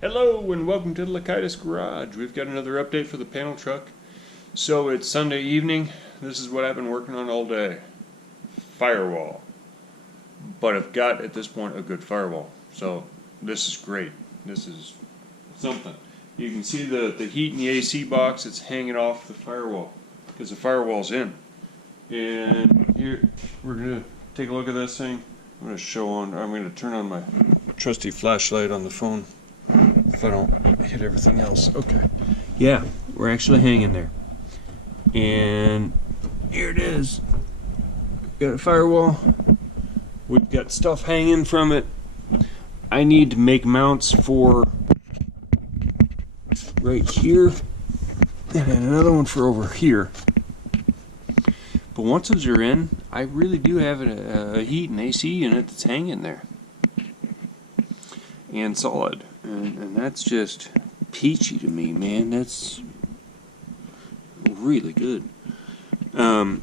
Hello and welcome to the Lakaitis Garage. We've got another update for the panel truck. So it's Sunday evening. This is what I've been working on all day. Firewall. But I've got at this point a good firewall. So this is great. This is something. You can see the heat in the AC box. It's hanging off the firewall because the firewall's in. And here we're going to take a look at this thing. I'm going to turn on my trusty flashlight on the phone. If I don't hit everything else. Okay. Yeah, we're actually hanging there. And here it is. Got a firewall. We've got stuff hanging from it. I need to make mounts for right here. And then another one for over here. But once those are in, I really do have a heat and AC unit that's hanging there. And solid. And that's just peachy to me, man. That's really good. Got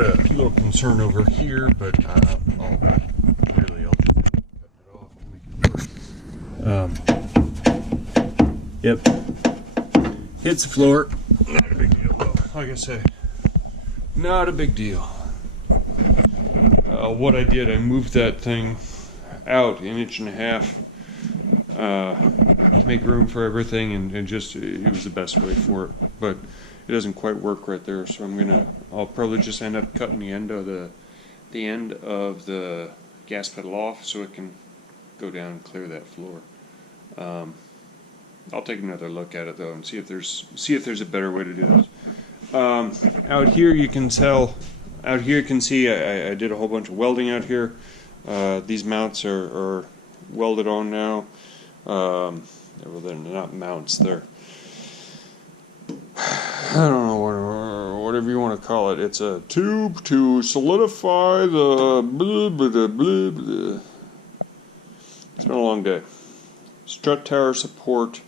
a little concern over here, but I'll just cut it off and make it work. Yep. Hits the floor. Not a big deal, though. Like I say, not a big deal. What I did, I moved that thing out 1.5 inches. To make room for everything, and just it was the best way for it, but it doesn't quite work right there. So I'll probably just end up cutting the end of the gas pedal off so it can go down and clear that floor. I'll take another look at it though and see if there's a better way to do this. Out here you can see I did a whole bunch of welding out here. These mounts are welded on now. Well, they're not mounts, they're, I don't know, whatever you want to call it. It's a tube to solidify the blah, blah, blah, blah. It's been a long day. Strut tower support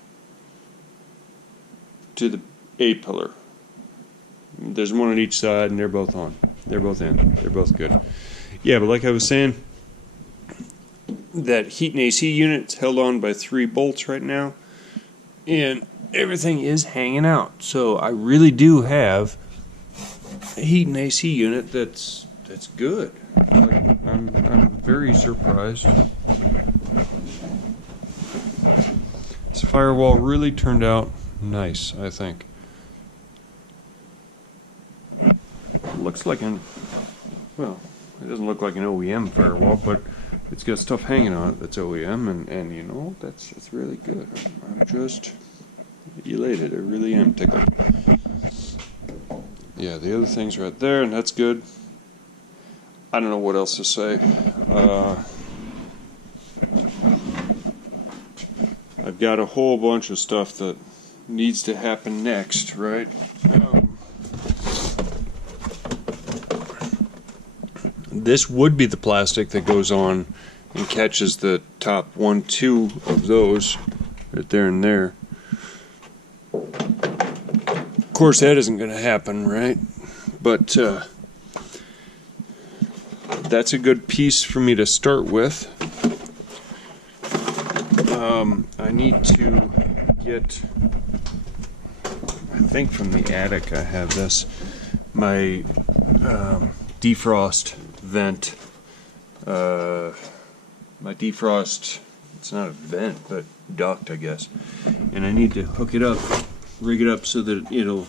to the A-pillar. There's one on each side and they're both on. They're both in. They're both good. Yeah, but like I was saying, that heat and AC unit's held on by 3 bolts right now, and everything is hanging out. So I really do have a heat and AC unit that's good. I'm very surprised. This firewall really turned out nice, I think. Looks like it doesn't look like an OEM firewall, but it's got stuff hanging on it that's OEM, and you know, that's really good. I'm just elated. I really am tickled. Yeah, the other thing's right there, and that's good. I don't know what else to say. I've got a whole bunch of stuff that needs to happen next, right? This would be the plastic that goes on and catches the top 1, 2 of those right there and there. Of course, that isn't going to happen, right? But that's a good piece for me to start with. I need to get, I think from the attic I have this, my defrost vent. My defrost, it's not a vent, but duct, I guess. And I need to hook it up, rig it up so that it'll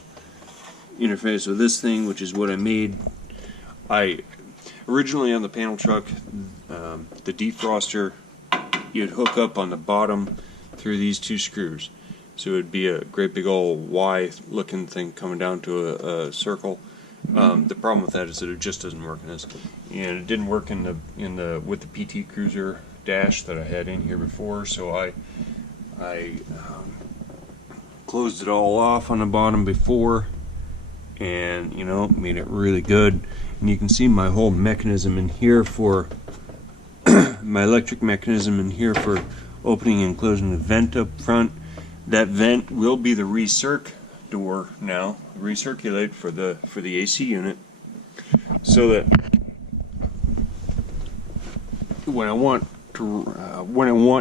interface with this thing, which is what I made. Originally on the panel truck, the defroster, you'd hook up on the bottom through these 2 screws. So it would be a great big old Y looking thing coming down to a circle. The problem with that is that it just doesn't work in this, and it didn't work with the PT Cruiser dash that I had in here before. So I closed it all off on the bottom before, and you know, made it really good. And you can see my whole mechanism in here for my electric mechanism in here for opening and closing the vent up front. That vent will be the recirc door now, recirculate for the AC unit, so that when I want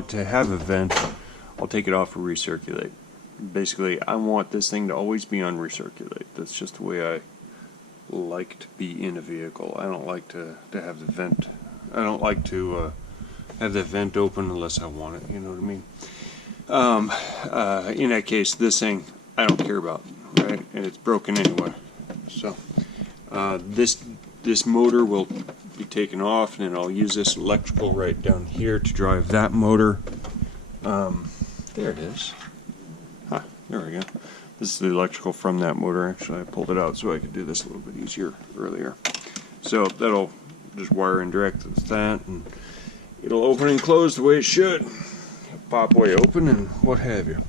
to have a vent I'll take it off for recirculate. Basically, I want this thing to always be on recirculate. That's just the way I like to be in a vehicle. I don't like to have the vent. I don't like to have the vent open unless I want it. You know what I mean? In that case, this thing I don't care about, right? And it's broken anyway. So this motor will be taken off, and then I'll use this electrical right down here to drive that motor. There it is. Huh, there we go. This is the electrical from that motor. Actually, I pulled it out so I could do this a little bit easier earlier. So that'll just wire in direct with that, and it'll open and close the way it should. Pop way open and what have you.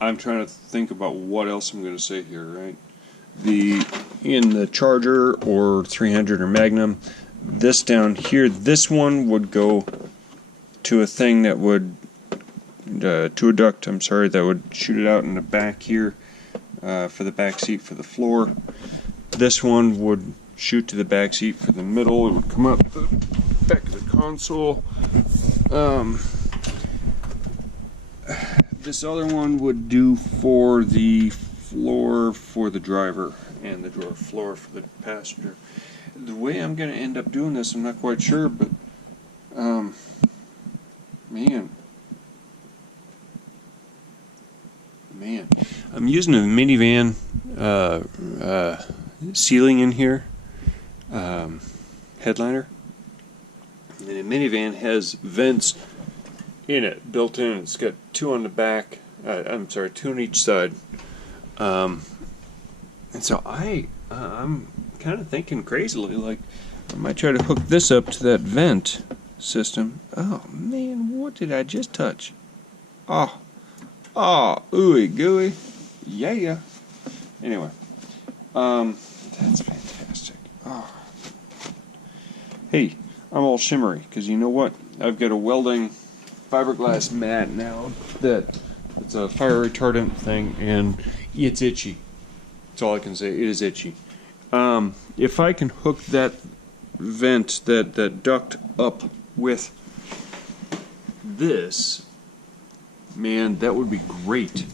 I'm trying to think about what else I'm going to say here, right? In the Charger or 300 or Magnum, this down here, this one would go to a thing that would, to a duct, I'm sorry, that would shoot it out in the back here for the back seat for the floor. This one would shoot to the back seat for the middle. It would come up to the back of the console. This other one would do for the floor for the driver and the door floor for the passenger. The way I'm going to end up doing this, I'm not quite sure, but man, I'm using a minivan ceiling in here, headliner, and the minivan has vents in it, built in. It's got two on the back, I'm sorry, two on each side, and so I'm kind of thinking crazily, like I might try to hook this up to that vent system. Oh man, what did I just touch? Oh, ooey gooey, yeah. Anyway, that's fantastic. Oh. Hey, I'm all shimmery because you know what? I've got a welding fiberglass mat now that it's a fire retardant thing, and it's itchy. That's all I can say. It is itchy. If I can hook that vent, that duct up with this, man, that would be great.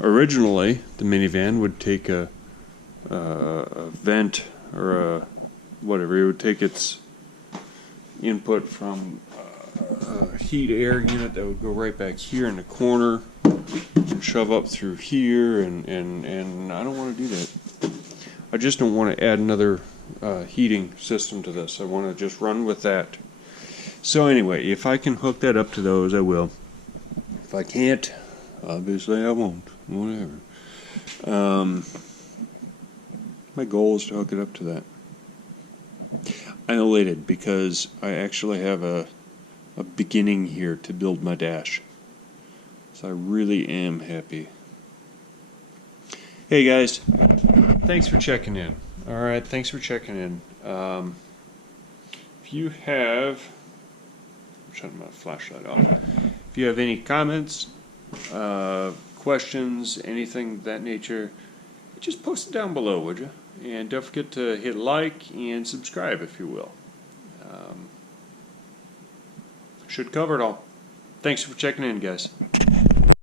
Originally, the minivan would take a vent or a whatever. It would take its input from a heat air unit that would go right back here in the corner and shove up through here, and I don't want to do that. I just don't want to add another heating system to this. I want to just run with that. So anyway, if I can hook that up to those, I will. If I can't, obviously I won't. Whatever. My goal is to hook it up to that. I'm elated because I actually have a beginning here to build my dash. So I really am happy. Hey guys, thanks for checking in. Alright, thanks for checking in. If you have, I'm shutting my flashlight off. If you have any comments, questions, anything of that nature, just post it down below, would you? And don't forget to hit like and subscribe, if you will. Should cover it all. Thanks for checking in, guys.